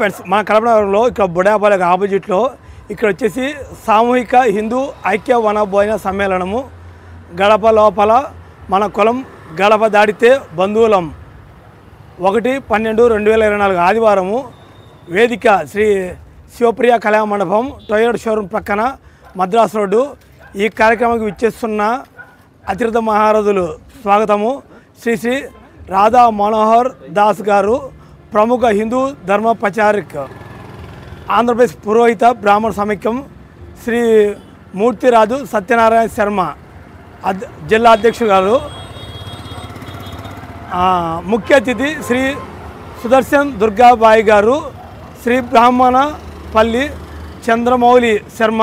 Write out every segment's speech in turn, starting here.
Friends మన కడప నగరంలో ఇక్కడ బుడాపాలెం ఆపోజిట్లో ఇక్కడ వచ్చేసి సామూహిక హిందూ ఐక్య వన భోజన సమ్మేళనము గడప లోపల మన కులం గడప దాడితే బంధువులం 1/12/2024 ఆదివారము వేదిక శ్రీ శివప్రియ కళ్యాణ మండపం టొయోటా షోరూమ్ ప్రక్కన మద్రాసు రోడ్డు. ఈ కార్యక్రమానికి విచ్చేస్తున్న అతిరథ మహారథులు స్వాగతము శ్రీ శ్రీ రాధా మనోహర్ దాస్ గారు, ప్రముఖ హిందూ ధర్మ ప్రచారక్, ఆంధ్రప్రదేశ్ పురోహిత బ్రాహ్మణ సమైక్యం శ్రీ మూర్తిరాజు సత్యనారాయణ శర్మ జిల్లా అధ్యక్షులు గారు, ముఖ్య అతిథి శ్రీ సుదర్శన్ దుర్గాబాయి గారు, శ్రీ బ్రాహ్మణపల్లి చంద్రమౌళి శర్మ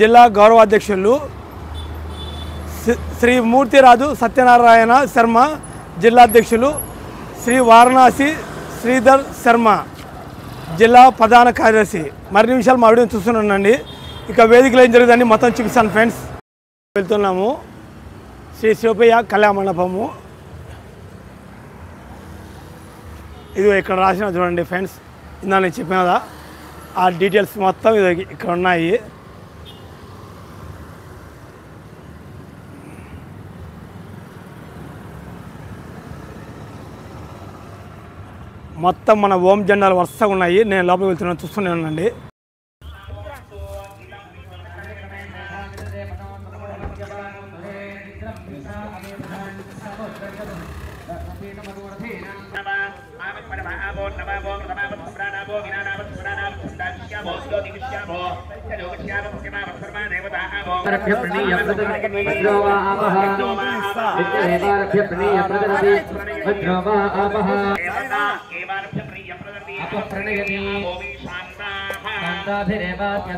జిల్లా గౌరవ అధ్యక్షులు, శ్రీ మూర్తిరాజు సత్యనారాయణ శర్మ జిల్లా అధ్యక్షులు, శ్రీ వారణాసి శ్రీధర్ శర్మ జిల్లా ప్రధాన కార్యదర్శి. మరిన్ని విషయాలు మా వీడియో చూస్తున్నానండి. ఇక వేదికలో ఏం జరుగుతుందని మొత్తం చూపిస్తాను ఫ్రెండ్స్. వెళ్తున్నాము శ్రీ శివప్రియ కళ్యాణ మండపము. ఇది ఇక్కడ రాసిన చూడండి ఫ్రెండ్స్, ఇందా నేను చెప్పిన కదా ఆ డీటెయిల్స్ మొత్తం ఇది ఇక్కడ ఉన్నాయి. మొత్తం మన ఓం జెండాలు వరుసగా ఉన్నాయి. నేను లోపలికి వెళ్తున్నాను, చూస్తున్నానండి.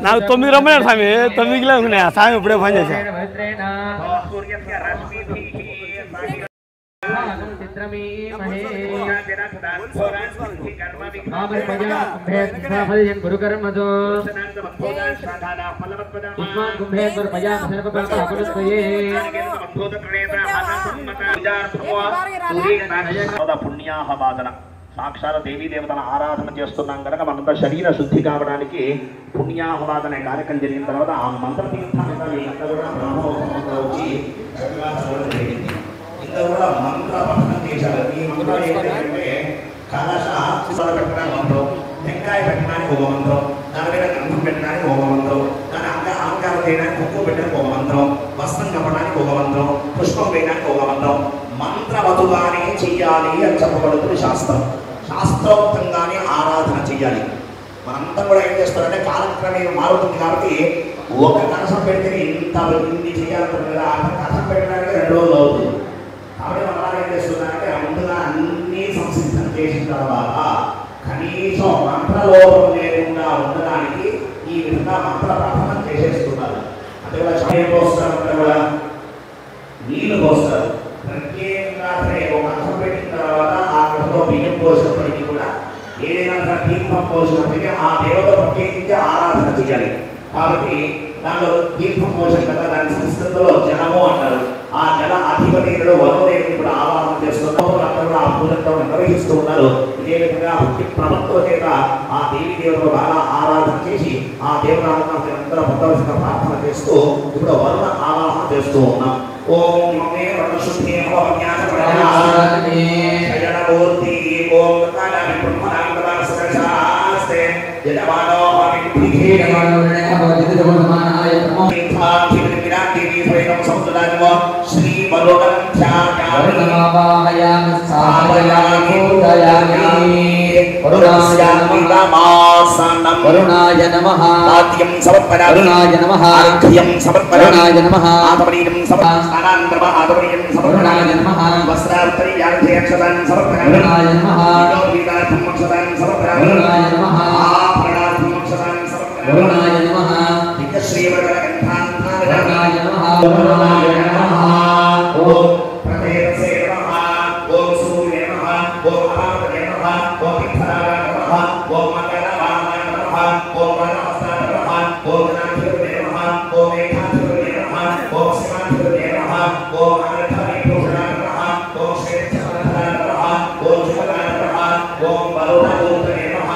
నాకు 9 రమ్మన్నారు స్వామి, 9 కిలో ఉన్నాయా స్వామి? ఇప్పుడే ఫోన్ చేశా. పుణ్యాహవాదన సాక్షాత్ దేవీ దేవతల ఆరాధన చేస్తున్నాం కనుక మనంతా శరీర శుద్ధి కావడానికి పుణ్యాహవాదన కార్యక్రమం జరిగిన తర్వాత ఆ మంత్ర కూడా మంత్ర పఠనం చేశారు. ఈ మంత్రం ఏంటంటే కలశ పెట్టడానికి మంత్రం, టెంకాయ పెట్టడానికి ఒక మంత్రం, దాని మీద గంధం పెట్టడానికి ఒక మంత్రం, దాని అలంకారం చేయడానికి కుక్కు పెట్టడానికి ఒక మంత్రం, వస్త్రం కప్పడానికి ఒక మంత్రం, పుష్పం వేయడానికి ఒక మంత్రం. మంత్రవతుగానే చెయ్యాలి అని చెప్పబడుతుంది శాస్త్రం. శాస్త్రోక్తంగానే ఆరాధన చెయ్యాలి. మనంతా కూడా ఏం చేస్తారంటే కాలక్రమేణా మారుతుంది కాబట్టి ఒక కలశం పెడితే ఇన్ని చేయాలంటుంది కదా, ఆ కలశం పెట్టడానికి 2 రోజులు అవుతుంది. కాబట్టి మనం ఏం చేస్తున్నారంటే ముందుగా అన్నీ సంసిద్ధం చేసిన తర్వాత కనీసం మంత్రలోపం లేకుండా ఉండడానికి ఈ విధంగా మంత్ర ప్రార్థన చేసేస్తున్నారు. అంటే కూడా సమయం పోస్తారంటే కూడా నీళ్లు పోస్తారు. ప్రత్యేకంగా ఒక కథం పెట్టిన తర్వాత ఆ కథలో బియ్యం పోసినప్పటికీ కూడా ఏదైనా తీర్థం పోసినప్పటికీ ఆ దేవత ప్రత్యేకించి ఆరాధన చేయాలి. కాబట్టి దాంట్లో తీర్థం పోసిన కదా దాని సంస్కృతిలో జలము అంటారు. ఆ జల అధిపతిలో వరుణదేవుని కూడా ఆవాహన చేస్తున్నారు. అందరూ ఆ పూజతో నిర్వహిస్తూ ఉన్నారు. ఇదే విధంగా భక్తి ప్రభుత్వం చేత ఆ దేవీ దేవతలు బాగా ఆరాధన చేసి ఆ దేవతాలను అందరూ పొందవలసిన ప్రార్థన చేస్తూ ఇప్పుడు వరుణ ఆవాహన చేస్తూ ఉన్నాం. ఓం మమే వరుణశుద్ధి శయనమూర్తి ఓం కాలామి బ్రహ్మణాంగవాసకశాస్తే యజమానో శ్రీ వరుణం ధ్యాయామి వరుణాయ నమః ఆద్యం సమర్పయామి వరుణాయ నమః అర్ఘ్యం సమర్పయామి నమః ఆతమనీయం సమర్పయామి ఆతమనీయం సమర్పయామి నమః వస్త్రావతరి యాక్షదాం సమర్పయామి వరుణాయ నమః విదార్థం మక్షదాం సమర్పయామి వరుణాయ నమః ఆప్రణార్థం మక్షదాం సమర్పయామి వరుణాయ నమః శ్రీవరగంధాంతాయ వరుణాయ నమః వరుణాయ నమః ఓం ప్రతేతసే నమః ఓం సూర్య నమః ఓం అపావతే నమః ఓం విఠలాయ నమః ఓం మంగళవాహాయ నమః ఓం వనహస్తాయ నమః ఓం నాథిరుదే నమః ఓం ఏకాధిరుదే నమః ఓం శివాధిరుదే నమః ఓం అనర్థవిభూషణాయ నమః ఓం శ్రేష్ఠవరదాయ నమః ఓం శుభదాయ నమః ఓం బలోధూతనే నమః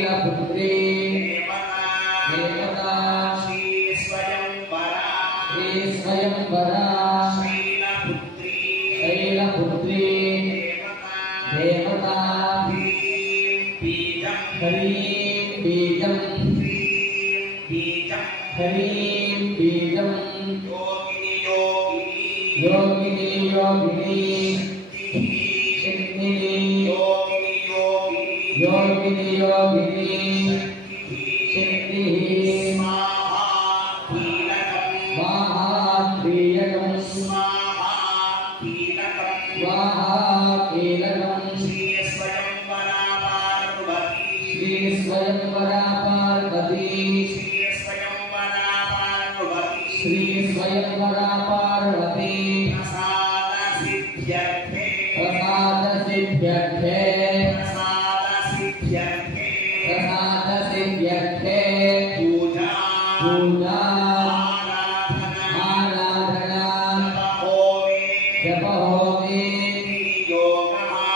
शीलपुत्री देवता श्री स्वयंवरा शीलपुत्री देवता ह्रीं बीजं योगिनी योगिनी शक्तिः स्वाहा कीलकं श्री स्वयंवरा पार्वती श्री स्वयंवरा पार्वती प्रसाद सिद्ध्यर्थे पूजा आराधना जप होमे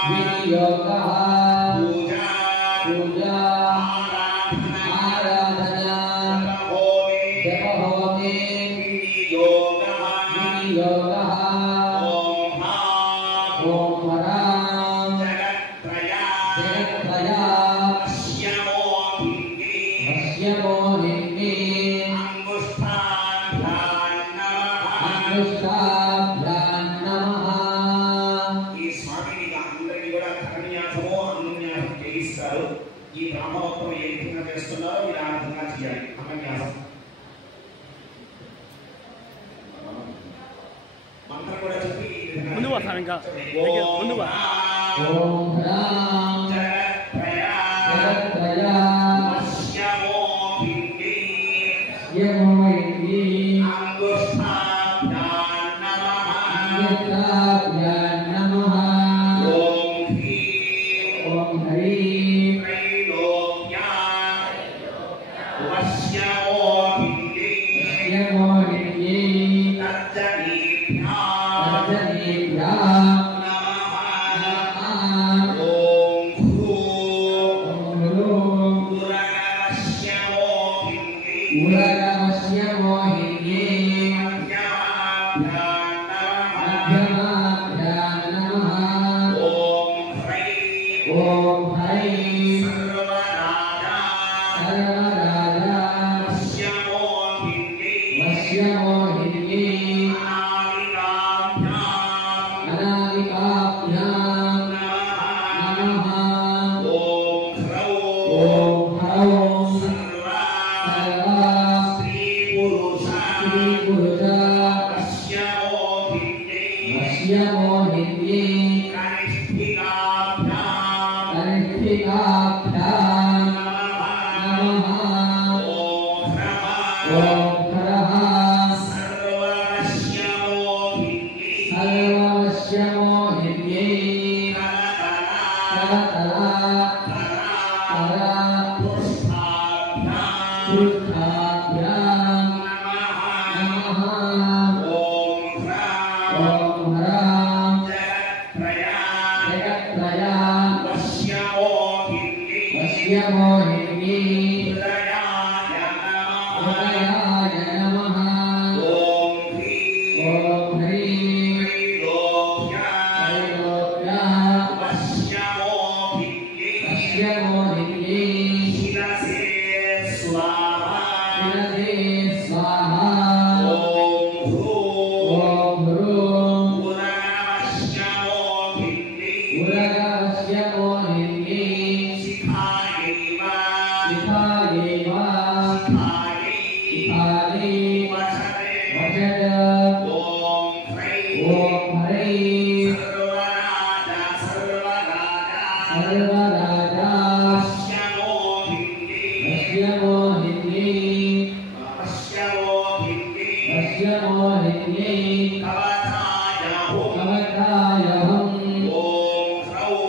विनियोगः पूजा आराधना जप होमे विनियोगः ओम हरां जगत्त्रया वश्यमोहिनी अंगुष्ठाभ्यां नमः ఈ స్వామిని అందరికీ కూడా కర్ణ్యాసమో అనున్యాసం చేయిస్తారు. ఈ బ్రహ్మోత్సవం ఏ విధంగా చేస్తున్నారో మీరు ఆ విధంగా చేయాలి. అనున్యాసం మంత్రం కూడా చెప్పి ఈ విధంగా ముందు వా స్వామి, ఇంకా ముందు వా. ఓం హ్రాం జగత్రయా వశ్యమోహినీ యమోహినీ అంగుష్టాభ్యాం నమః. అంగుష్టాభ్యాం నమః. ఓం హ్రీం ఓం హ్రీం त्रैलोक्या वश्यमोहिनी యమోహినీ तर्जनीभ्यां రజనీభ్యాం नमः. నమః. ఓం హ్రూం ఓం హ్రూం ఉరగవశ్యమోహినీ ఉరగవశ్యమోహినీ మధ్యమాభ్యాం నమః. మధ్యమాభ్యాం నమః. ఓం హ్రైం ఓం హ్రైం సర్వరాజా సర్వరాజా వశ్యమోహినీ వశ్యమోహినీ అనామికాభ్యాం అనామికాభ్యాం నమః. నమః. ఓం హ్రౌం ఓం హ్రౌం సర్వా సర్వా స్త్రీ పురుష పురుష వశ్యమోహినీ వశ్యమోహినీ కనిష్ఠికాభ్యాం కనిష్ఠికాభ్యాం నమః. నమః. ఓం హ్రః ఓం హ్రః సర్వవశ్యమోహినీ సర్వవశ్యమోహినీ కరతలా కరతలా కరా పుష్పాభ్యాం పృష్ఠాభ్యాం నమః. నమః. ఓం హ్రాం ఓం హ్రాం జగత్రయా జగత్రయా వశ్యమోహినీ వశ్యమోహినీ హృదయాయ నమః. హృదయాయ నమః. ఓం హ్రీం ఓం హ్రీం త్రైలోక్యా త్రైలోక్యా వశ్యమోహినీ వశ్యమోహినీ శిరసే స్వాహా. శిరసే స్వాహా. ఓం హ్రూం ఓం హ్రూం ఉరగవశ్యమోహినీ ఉరగవశ్యమోహినీ శిఖాయైవ శిఖాయేవ శిఖాయై శిఖాయై వసతే. వచట. ఓం హ్రైం ఓం హ్రైం సర్వరాజా సర్వరాజా వశ్యమోహినీ వశ్యమోహినీ వశ్యమోహినీ వశ్యమోహినీ కవచాయహుం. కవచాయహం. ఓం హ్రౌం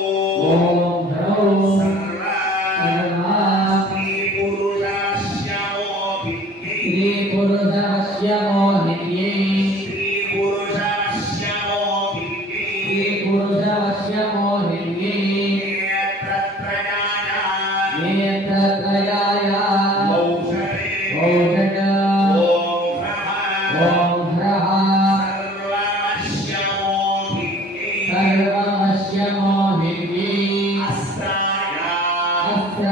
ఓం హ్రౌం సర్వా సర్వా స్త్రీ పురుషశ్యమోహినీ స్త్రీ పురుషవశ్యమోహినీ స్త్రీ పురుషశ్యమోహినీ స్త్రీ పురుషవశ్యమోహినీ నేత్రత్రయాయ నేత్రత్రయాయ नेत्रत्रयाय औषधे औषध ॐ ह्रः सर्वमस्य मोहिनी अस्त्राय अस्त्राय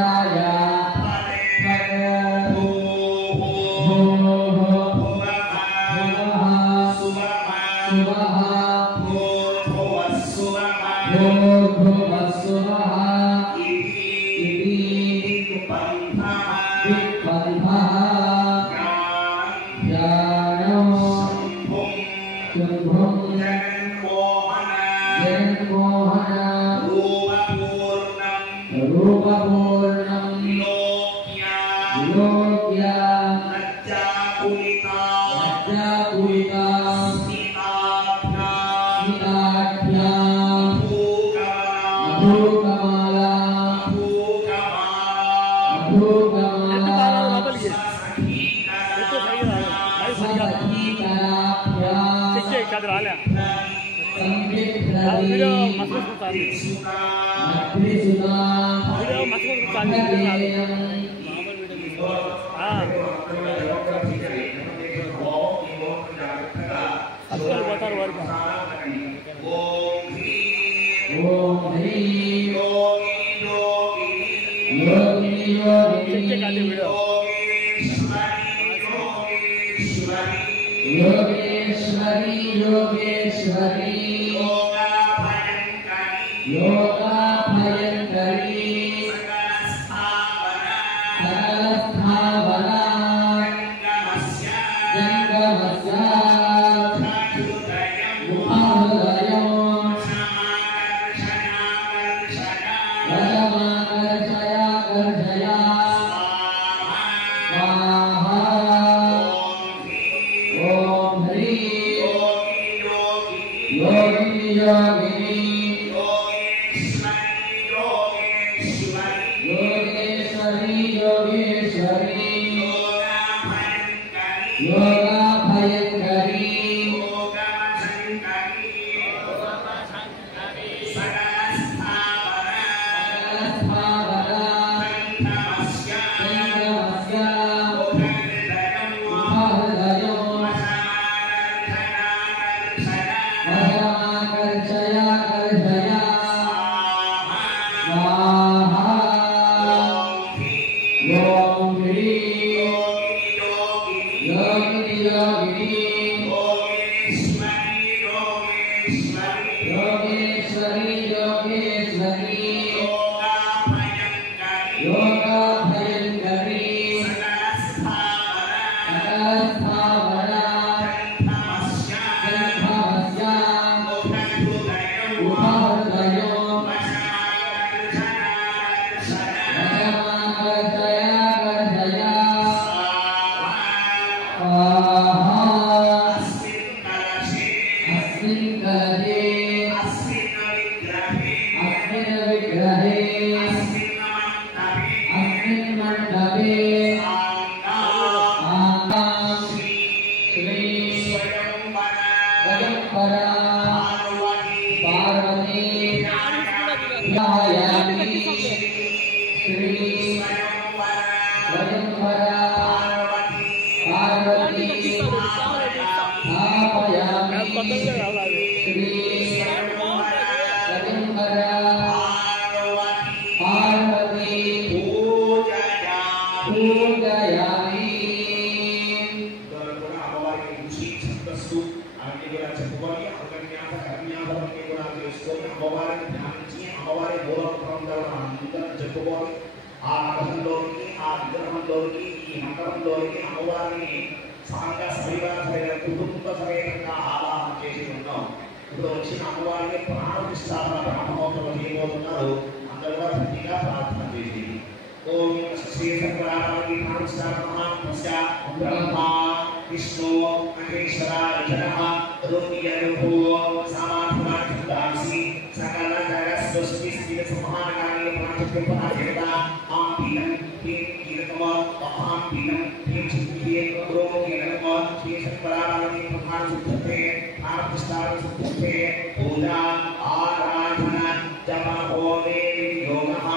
पूजा आराधना जप होमे योगः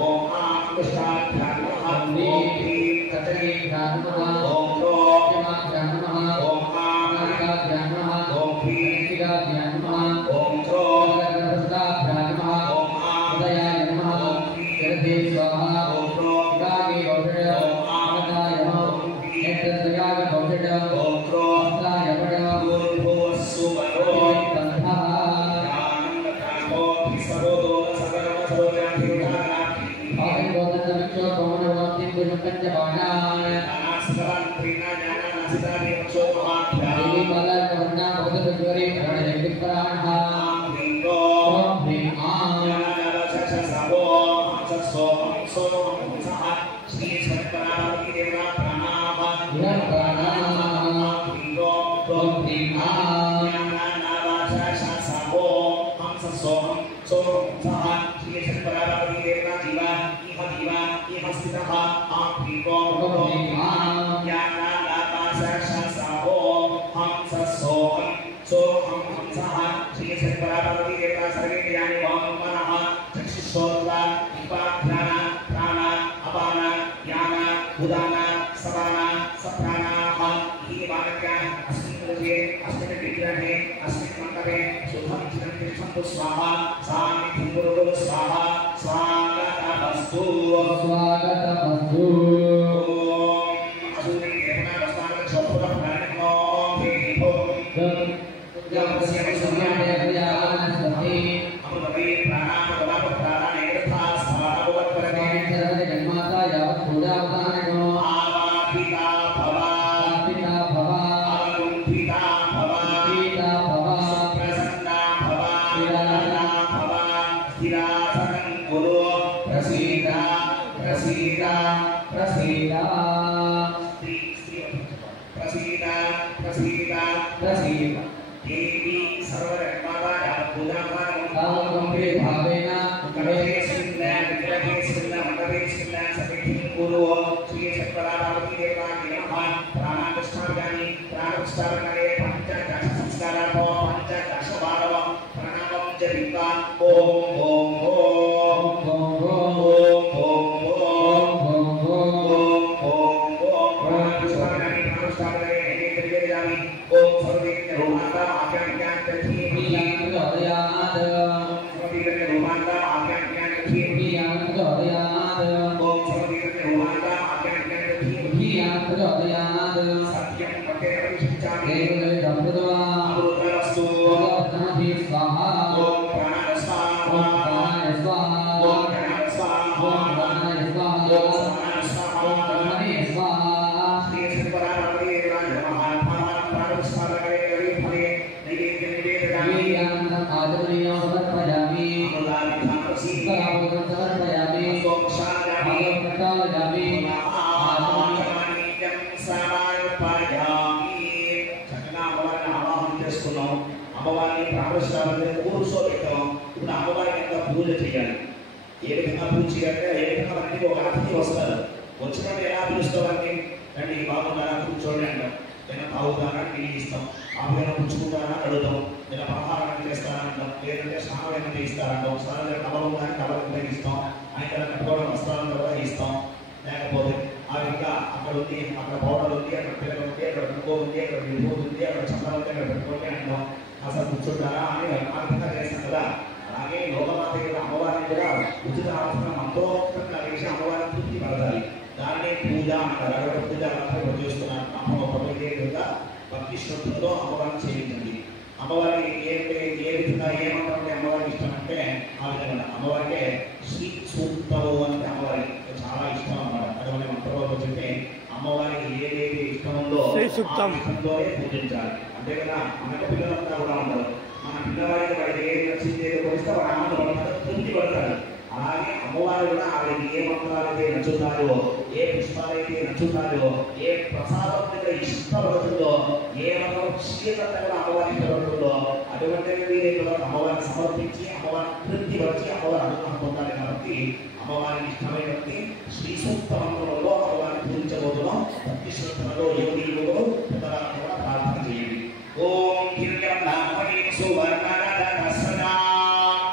ओम आत्मसाक्षात्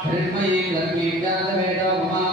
Ritma yang lagi jalan beda rumah.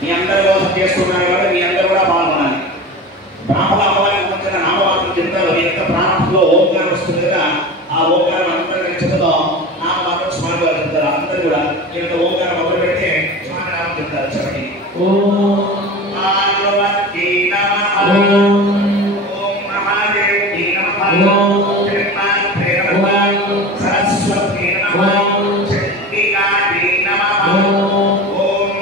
మీ అందరి కోసం చేస్తున్నారు కాబట్టి మీ అందరూ కూడా పాల్గొనాలి. బ్రాహ్మణ అమ్మవారికి సంబంధించిన నామవాక్యం చెప్తారు. ఎంత ప్రారంభంలో ఓంకారం వస్తుంది కదా, ఆ ఓంకారం అందరూ చెప్తాం. నామవాక్యం స్వామి వారు చెప్తారు. అందరూ కూడా ఎంత ఓంకారం మొదలు పెడితే స్వామి నామం చెప్తారు. చెప్పండి. ఓం పార్వతీ నమః, ఓం మహాదేవి నమః, త్రిమాత్రే నమః, సరస్వతీ నమః, చండికాదే నమః, Om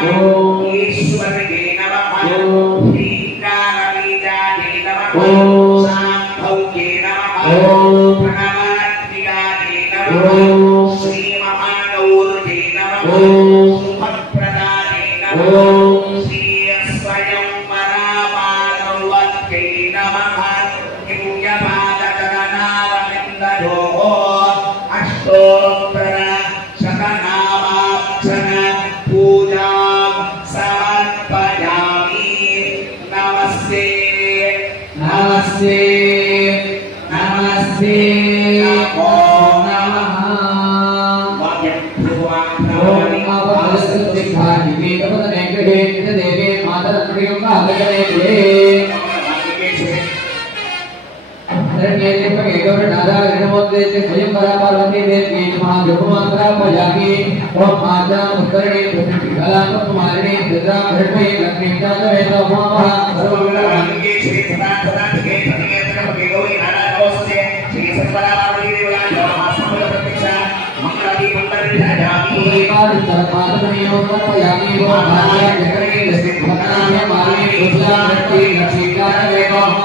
ఈశ్వరగే నమః శ్రీకారబీజాయ నమః శాంభౌకే నమః ప్రణవాత్మికాయ నమః శ్రీమహాగౌరవే నమః సుభప్రదాయ నమః శ్రీ స్వయం పరాపార్వత్యై నమః దివ్యపాదగణారవిందయోః అష్టోత్తర శతనామాక్షర పూజాం సమర్పయామి. నమస్తే నమస్తే నమస్తే ఓం నమః వాక్యం ఓం అవస్థితాని వేదపదనే గ్రహే దేవే మాతరత్రియం కాలగనే धरण्ये पगेगौर नारायण नमोते स्वयं पार्वती देवी नमः जपमंत्र पयामि ओम आजा मुकरणे प्रतिकलाम कुमारिणे दद्रा भरणे लक्ष्मी चातवे नमः सर्वमंगलमांगल्ये श्री सदानंदके पतिके पगेगौरी नारायणोस्ते श्री सर्वपार्वती देवाय नमः समग्र प्रतीक्षा मंगलादि मंगलविधायामि पादतर पादमयो पयामि ओम आजा जकरणे लक्ष्मी भक्ताय माले उद्ला भक्ति लक्ष्मी चातवे नमः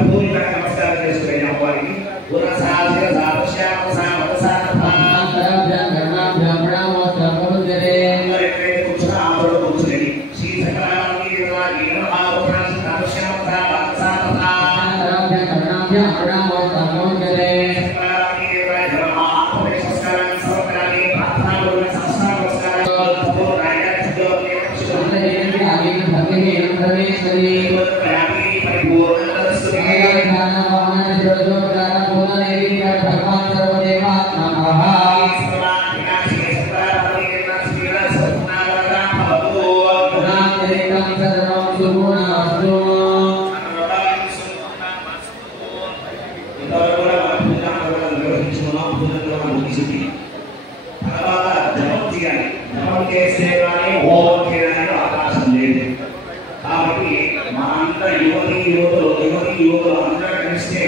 పూర్తిగా నమస్కారం చేసుకునే వారికి గుణ సాధన చేస్తే కానీ హోమం చేయడానికి అవకాశం లేదు. కాబట్టి మనంతా యువతులు అందరూ కలిస్తే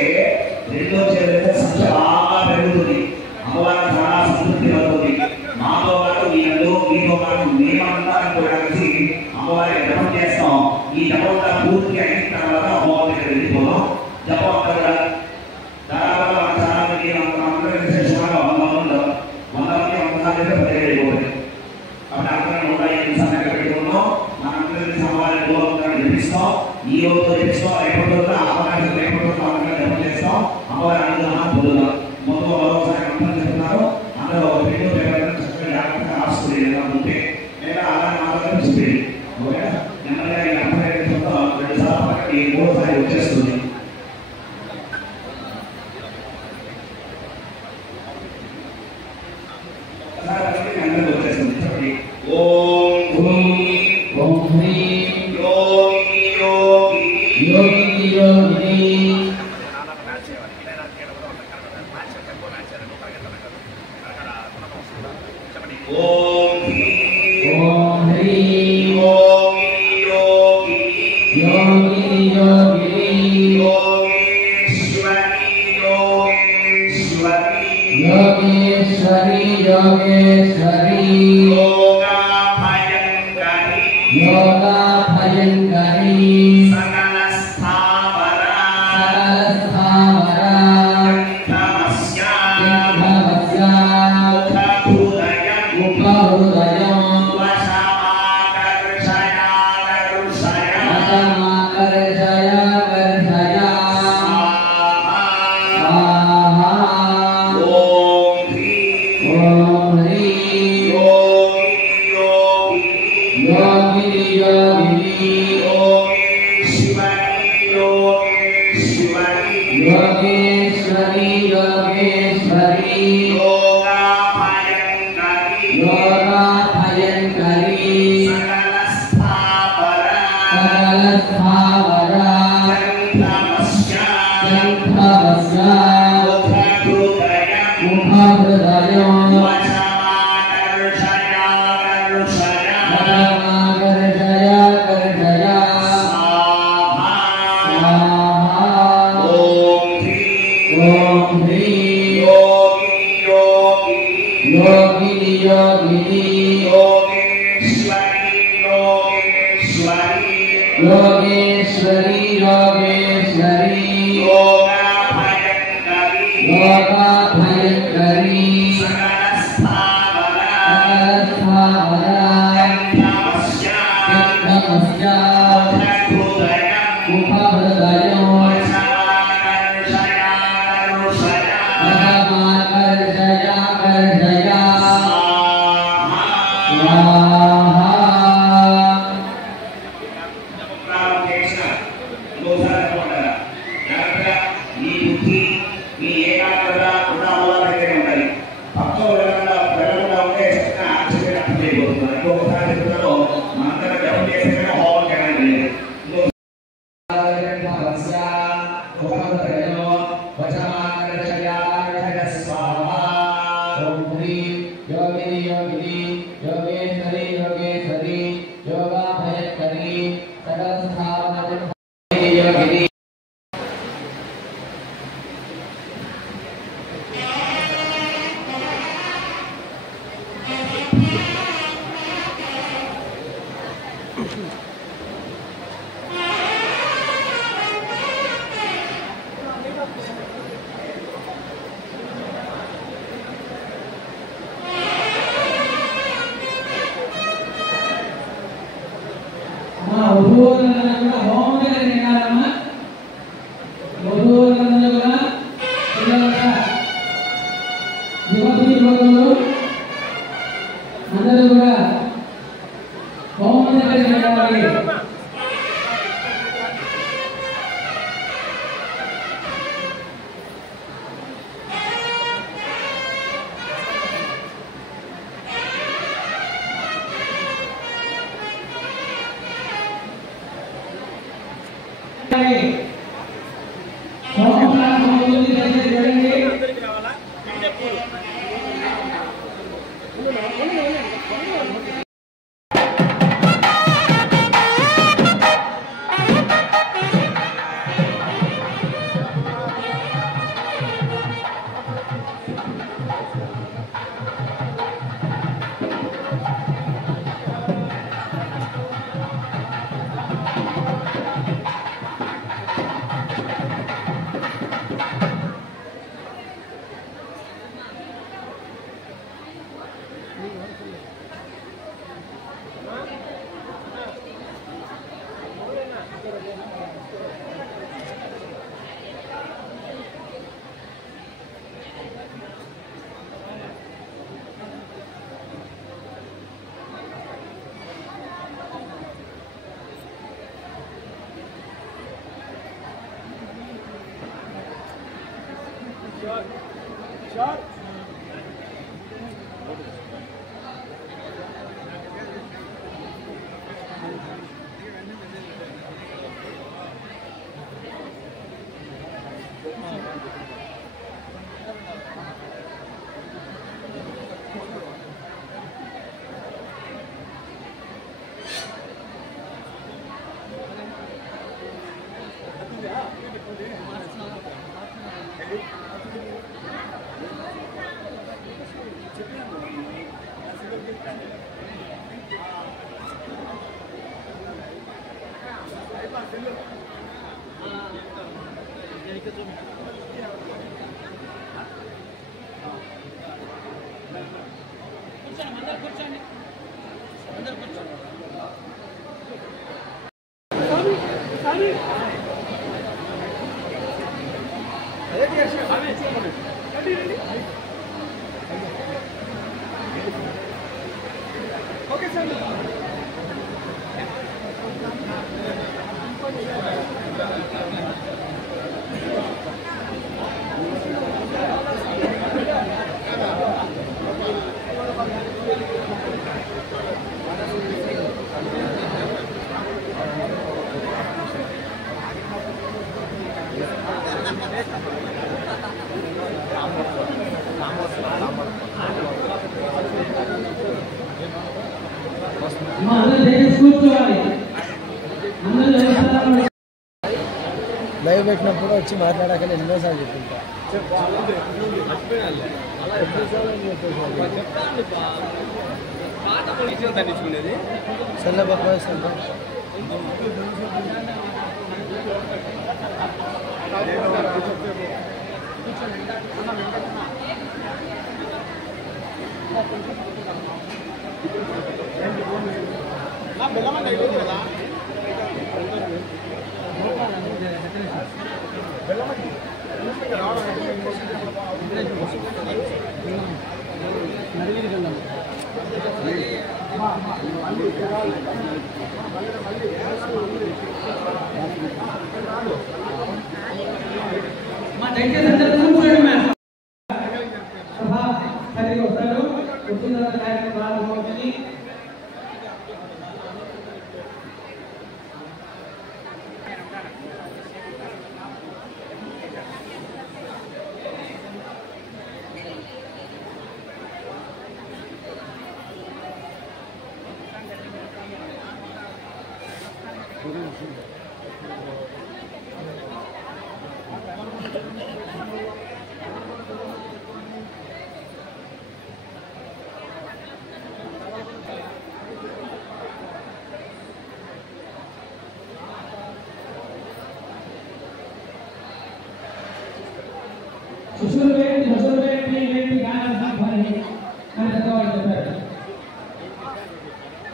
రెండో చేస్తే సంఖ్య బాగా పెరుగుతుంది. అమ్మవారు చాలా సంతృప్తి అవుతుంది. మాతో పాటు మీతో పాటు మేమంతా కూడా కలిసి అమ్మవారి జపం చేస్తాం. ఈ జపం పూర్తి అయిన తర్వాత హోమం దగ్గర వెళ్ళిపోతాం. జపం అంతా కూడా దాదాపుగా చాలా మంది అందరూ విశేషంగా 100 మంది వెళ్ళిపోతుంది. కాబట్టి అందరూ 105 నిమిషాలు దగ్గర పెట్టుకున్నాం. మనందరికీ అమ్మవారి గోవంతాన్ని జపిస్తాం. ఈ రోజు జపిస్తాం, రేపటి రోజున అమ్మవారికి జపం చేస్తాం. అమ్మవారి అనుగ్రహం పొందుతాం. ముందు మరోసారి అందరూ చెప్తున్నారు. అందరూ ఒక పెన్ను పేపర్ చక్కగా జాగ్రత్తగా రాసుకుని ఉంటే లేదా అలా మాత్రమే చెప్పేది. ఓకేనా? నెమ్మదిగా ఈ అమ్మాయి 2 సార్లు పక్కకి 3సారి వచ్చేస్తుంది. లైవ్ పెట్టినప్పుడు వచ్చి మాట్లాడాకని ఎన్నోసార్లు చెప్పింటా సెల్ల బాబా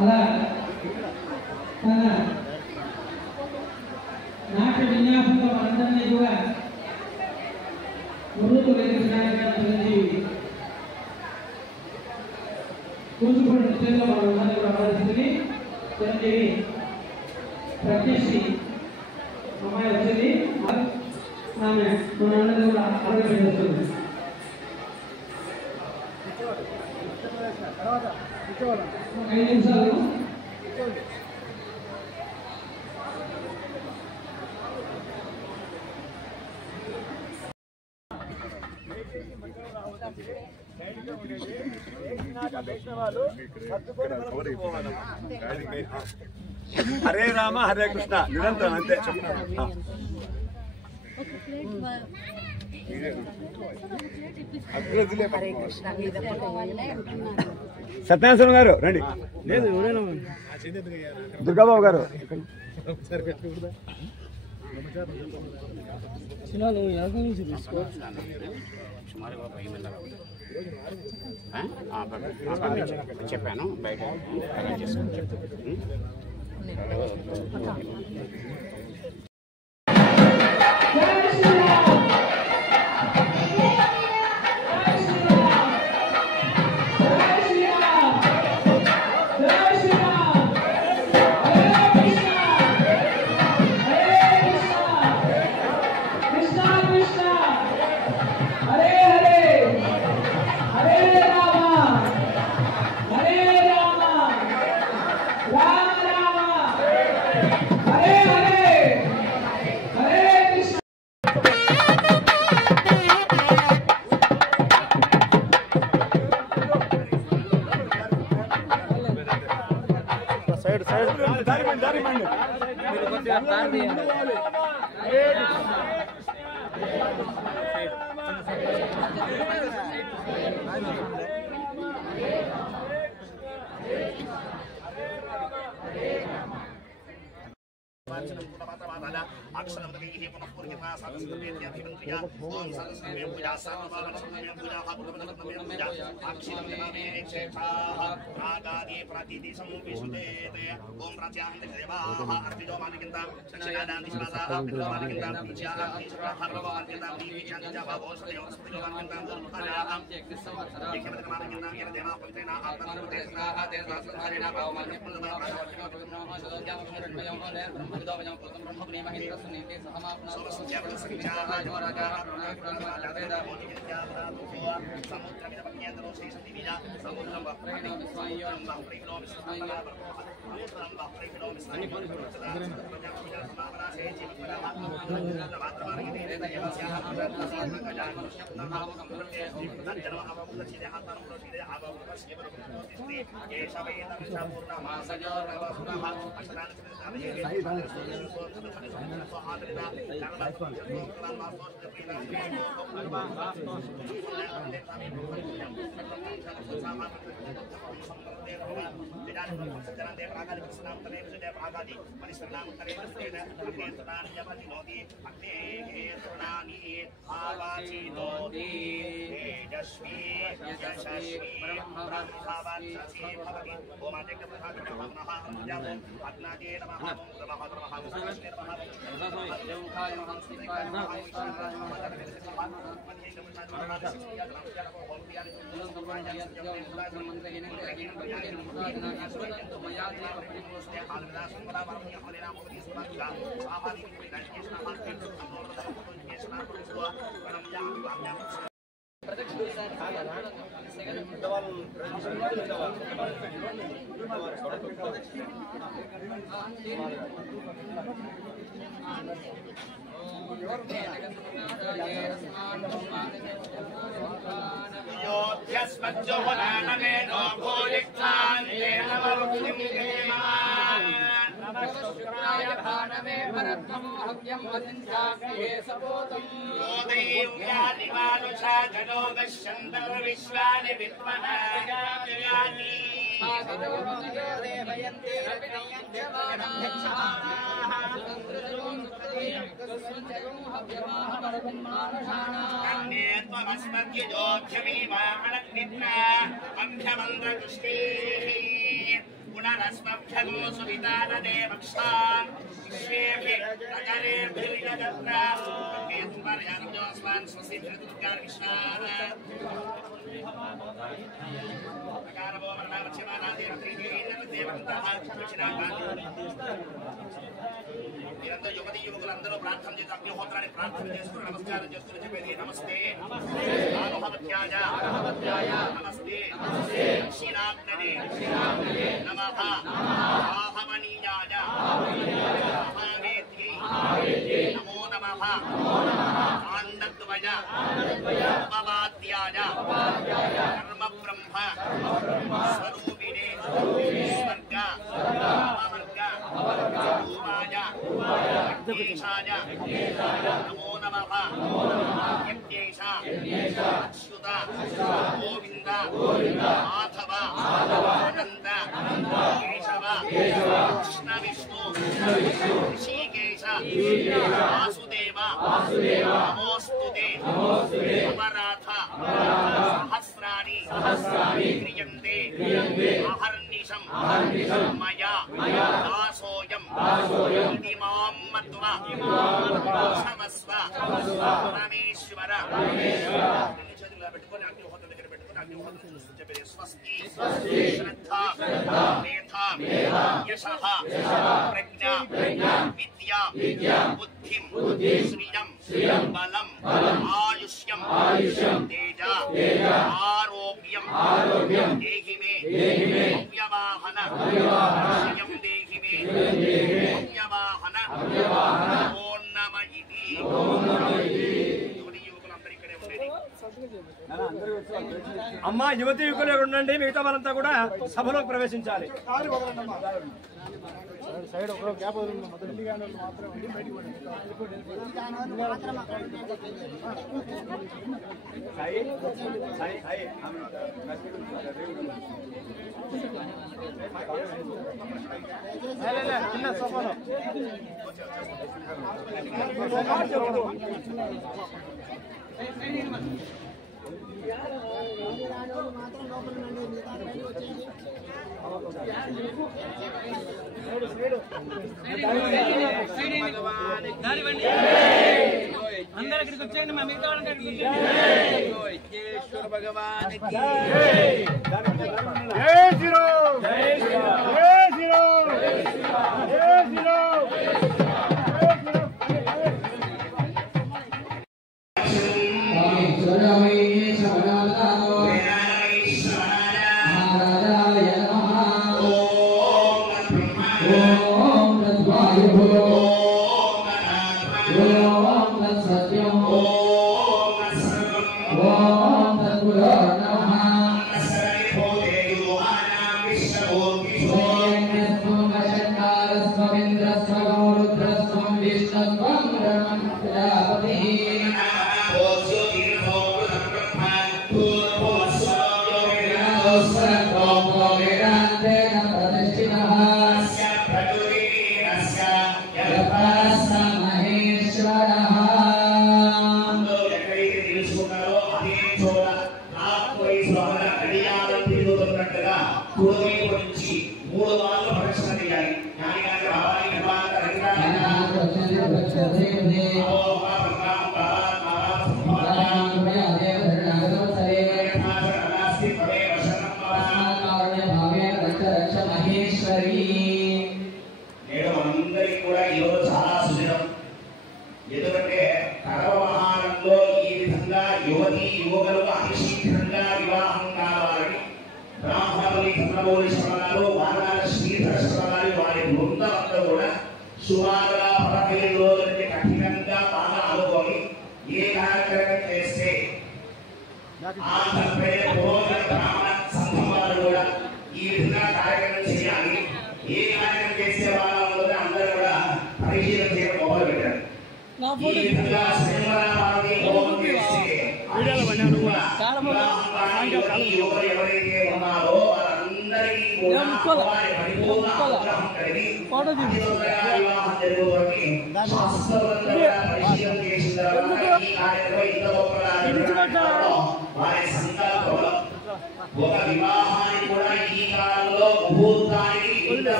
అలా తన నాట్య విన్యాసంతో మనందరినీ కూడా ముందుకు వెళ్ళడానికి కూచిపూడి నృత్యంలో మనందరినీ కూడా పరిస్థితిని చిరంజీవి ప్రత్యక్షి అమ్మాయి వచ్చింది ఆమె మనందరినీ కూడా ఆరోగ్యపరుస్తుంది. ఒక 5 నిమిషాలు హరే రామ హరే కృష్ణ నిరంతరం అంతే. సత్యనారాయణ గారు రండి. లేదు దుర్గాబాబు గారు చెప్పాను బయట Hare Hare యువతి యువకులందరూ ప్రార్థన చేసి అగ్నిహోత్రాన్ని ప్రార్థన చేసుకుని నమస్కారం చేసుకుని చెప్పేది నమస్తే నమస్తే దక్షిణాగ్నే నమః ఆహమనీయాయ మహావేద్యై నమో నమః ఆనందద్వయ ఉపవాద్యాయ కర్మ బ్రహ్మ స్వరూపిణే స్వర్గ అమర్గ రూపాయ యజ్ఞేశాయ నమో నమః యజ్ఞేశ అచ్యుత గోవింద మాధవ అనంత కేశవ కృష్ణ విష్ణు ఋషికేశ వాసుదేవ నమోస్తుతే అపరాధ సహస్రాణి క్రియంతే అహర్నిశం మయా దాసోయం ఇమాం మత్వా సమస్వ పరమేశ్వర చేతుల్లో పెట్టుకొని అగ్నిహోత్రం దగ్గర పెట్టుకొని అగ్నిహోత్రం చూస్తూ చెప్పేది స్వస్తి శ్రద్ధ మేధ యశః ప్రజ్ఞ విద్యా బుద్ధిం శ్రియం బలం ఆయుష్యం తేజ ఆరోగ్యం దేహి మే అవ్యవాహన శ్రియం దేహి మే అవ్యవాహన ఓం నమ ఇతి యువకులందరూ ఇక్కడే ఉండేది అమ్మా యువతి యువకులు ఉండండి, మిగతా వారంతా కూడా సభలోకి ప్రవేశించాలి. అందరూ ఇక్కడికి వచ్చేయండి, మా మిగతా వాళ్ళంతా ఇక్కడికి ఓపెన్ చేసి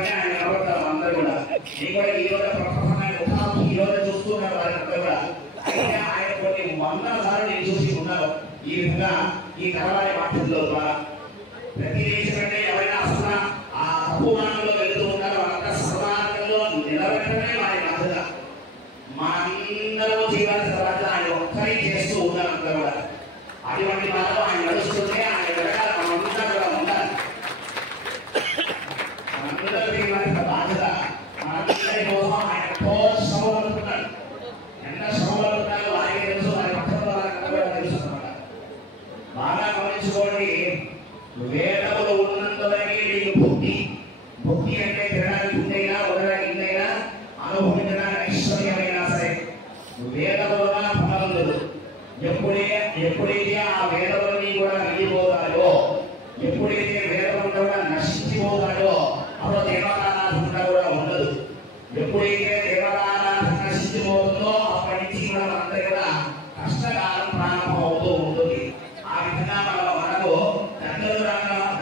ఆయన అందరూ కూడా ఈ రోజు ప్రపంచాన్ని ఈ రోజు చూస్తున్నారు వారంతా కూడా ఆయన కొన్ని వందల సార్లు నేను చూసి ఉన్నారు ఈ విధంగా ఈ కలవారి మాటల్లో ద్వారా ప్రతి దేశం అంటే ఎవరైనా అసలు ఆ తప్పు మార్గంలో వెళుతూ ఉంటారు వాళ్ళంతా సమాజంలో నిలబెట్టడమే వారి బాధ్యత మా అందరూ చేయాల్సిన బాధ్యత ఆయన ఒక్కరి చేస్తూ ఉన్నారు అంతా కూడా అటువంటి మార్గం ఆయన నడుస్తుంటే ఆయన వెళ్ళాలి మనంతా కూడా ఉండాలి మనందరూ చేయాల్సిన బాధ్యత మనందరి కోసం ఆయన శ్రమపడుతున్నాడు ఎంత శ్రమపడుతున్నారో వారికి తెలుసు వారి పక్కన వాళ్ళకి కూడా తెలుసు అన్నమాట బాగా గమనించుకోండి వేదములు ఉన్నంత వరకే నీకు భక్తి అంటే తినడానికి ఉందైనా వదలడానికి ఇందైనా అనుభవించడానికి ఐశ్వర్యమైనా సరే వేదములుగా ఫలం లేదు ఎప్పుడైతే ఆ వేదములని కూడా వెళ్ళిపోతాడో ఎప్పుడైతే వేదములు కూడా నశించిపోతాడో అప్పుడు దేవతారాధన కూడా ఉండదు ఎప్పుడైతే దేవతారాధన నశించిపోతుందో అప్పటి నుంచి కూడా మనందరూ కూడా కష్టకాలం ప్రారంభం అవుతూ ఉంటుంది ఆ విధంగా మనకు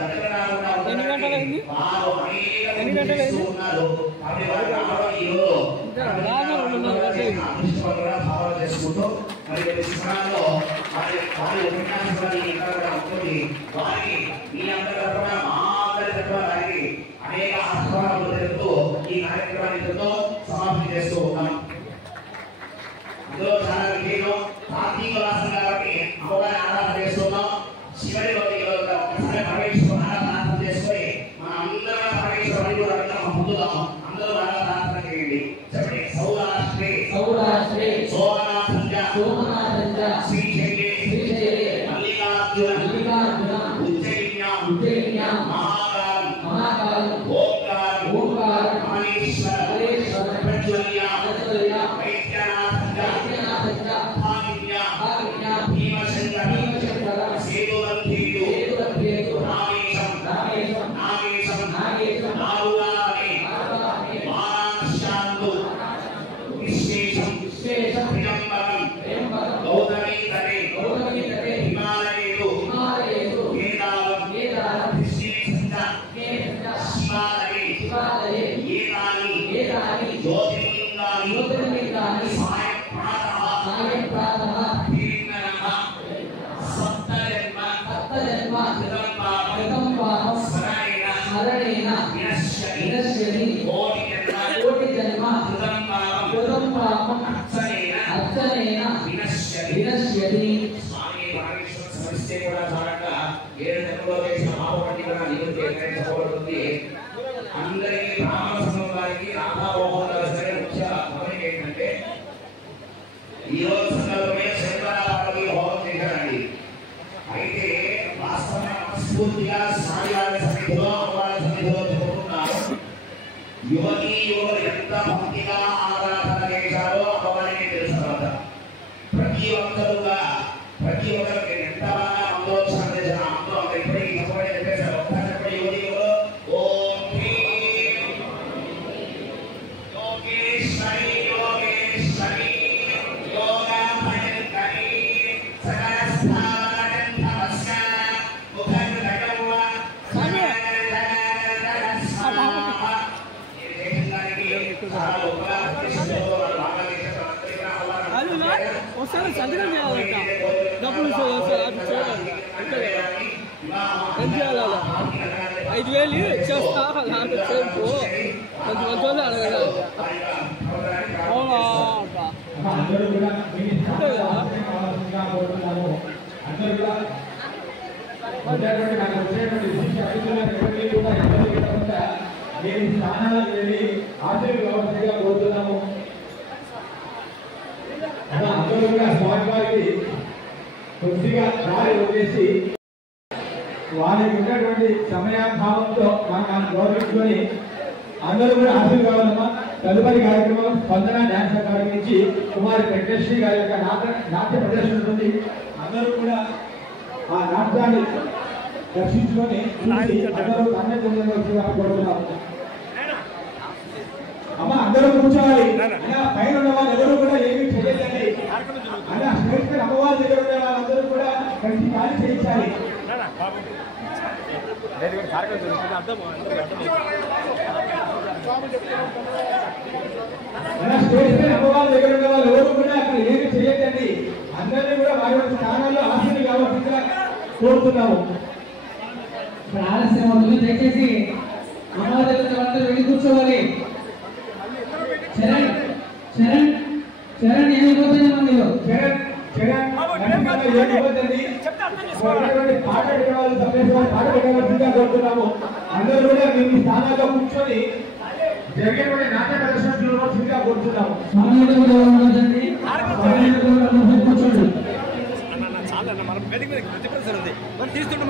దగ్గర రాకుండా వారు అనేక ఉన్నారు కాబట్టి వారు భావన చేసుకుంటూ మరి స్మరణలో వారి ఉపన్యాసాన్ని ఉంటుంది వారికి మీ అందరూ కూడా మా అందరి తరఫున వారికి అనేక ఆహ్వానాలు తెలుపుతూ ఈ కార్యక్రమాన్ని సమాప్తి చేస్తూ ఉన్నాం అందులో చాలా విజయం కార్తీక మాసం కాబట్టి అమ్మవారి ఆరాధన చేస్తున్నాం చివరి రోజు ఒకసారి పరమేశ్వర ఆరాధన చేసుకొని మన అందరం పరమేశ్వరుని కూడా పొందుదాం అందరూ బాగా ప్రార్థన చేయండి చెప్పండి సౌరాష్ట్రే సోమనాథంజ శ్రీశైలే మల్లికార్జున ఉజ్జయిన్య మహాకాల్ ఓంకార్ మహేశ్వర ప్రజ్వల్య వైద్యనాథంజ భీమశంకర సేతువంతీయుడు నాగేశం నారులానే మానాశాంతు విశేషం ప్రియంబరం గౌతమీతరే హిమాలయేదు వేదాలం శివాలయే ఏతాని జ్యోతిర్లింగాని సాయం ప్రాతః సప్తజన్మ కృతం పాపం స్మరణేన వినశ్యతి కోటి జన్మ కృతం పాపం అర్చనేన వినశ్యతి స్వామి పరమేశ్వర సమస్య కూడా చాలక 7 జన్మలో చేసిన పాపం కూడా నివృత్తి అందరికీ బ్రాహ్మణ సంఘం వారికి రాధామోహన్ సరే ముఖ్య గమనిక ఏంటంటే ఈ రోజు సందర్భమే శంకరాచార్యులు హోమం చేశారండి అయితే వాస్తవంగా మనస్ఫూర్తిగా స్వామివారి సన్నిధిలో అమ్మవారి సన్నిధిలో చెప్పుకున్నారు యువకులు ఎంత భక్తిగా ఆరాధన చేశారో అమ్మవారికి తెలుసు తర్వాత ప్రతి ఒక్కరికి ఎంత బాగా మందోత్సవం చేశారు అందరూ ఇప్పటికీ చెప్పబడి చెప్పేశారు ఒక్కసారి చెప్పండి యువకులు ఓం యోగేశ్వరి యోగభయంకరి సహస్రావరం నమస్కార ముఖంగడవ ఒకసారి సంతకం చేయాలంట డబ్బులు ఏం చేయాలి 5,000 చేస్తా నాకు చెప్పు కొంచెం మంచి అడగదా అవునా స్థానాలకు వెళ్ళి ఆశీర్వాదంగా కోరుతున్నాము అందరూ కూడా స్వామివారికి కొద్దిగా దారి వదిలేసి వారికి ఉన్నటువంటి సమయాభావంతో మనం గౌరవించుకొని అందరూ కూడా ఆశీర్వాదమ్మా తదుపరి కార్యక్రమం స్పందన డ్యాన్స్ అకాడమీ నుంచి కుమారి వెంకటేశ్వరి గారి యొక్క నాట్య ప్రదర్శన ఉంటుంది అందరూ కూడా ఆ నాట్యాన్ని దర్శించుకొని అందరూ కోరుతున్నాము అమ్మ అందరూ కూర్చోవాలి అలా పైన ఉన్న వాళ్ళు ఎవరు కూడా ఏమీ చేయలేదండి అలా స్టేజ్ పైన అమ్మవారి దగ్గర ఉన్న వాళ్ళందరూ కూడా కలిసి ఖాళీ చేయించాలి కార్యక్రమం అలా స్టేజ్ పైన అమ్మవారి దగ్గర ఉన్న వాళ్ళు ఎవరు కూడా అక్కడ ఏమి చేయొద్దండి. అందరినీ కూడా వారి వారి స్థానాల్లో ఆశలు కావాల్సిందిగా కోరుతున్నాము. ఆలస్యం అవుతుంది, దయచేసి అమ్మవారి దగ్గర అందరూ వెళ్ళి కూర్చోవాలి. చరణ్ చరణ్ చరణ్ ఏమైపోతుంది మందిలో చరణ్ చరణ్ ఏమిపోతుంది పాట పెట్టేవాళ్ళు సందేశం పాట పెట్టవలసిందిగా కోరుతున్నాము. అందరూ కూడా మీ స్థానాల్లో కూర్చొని జరిగేటువంటి నాట్య ప్రదర్శన చూడవలసిందిగా కోరుతున్నాము. చాలా మనం వేదిక మీద ప్రతిపక్షం ఉంది మరి తీసుకుంటాం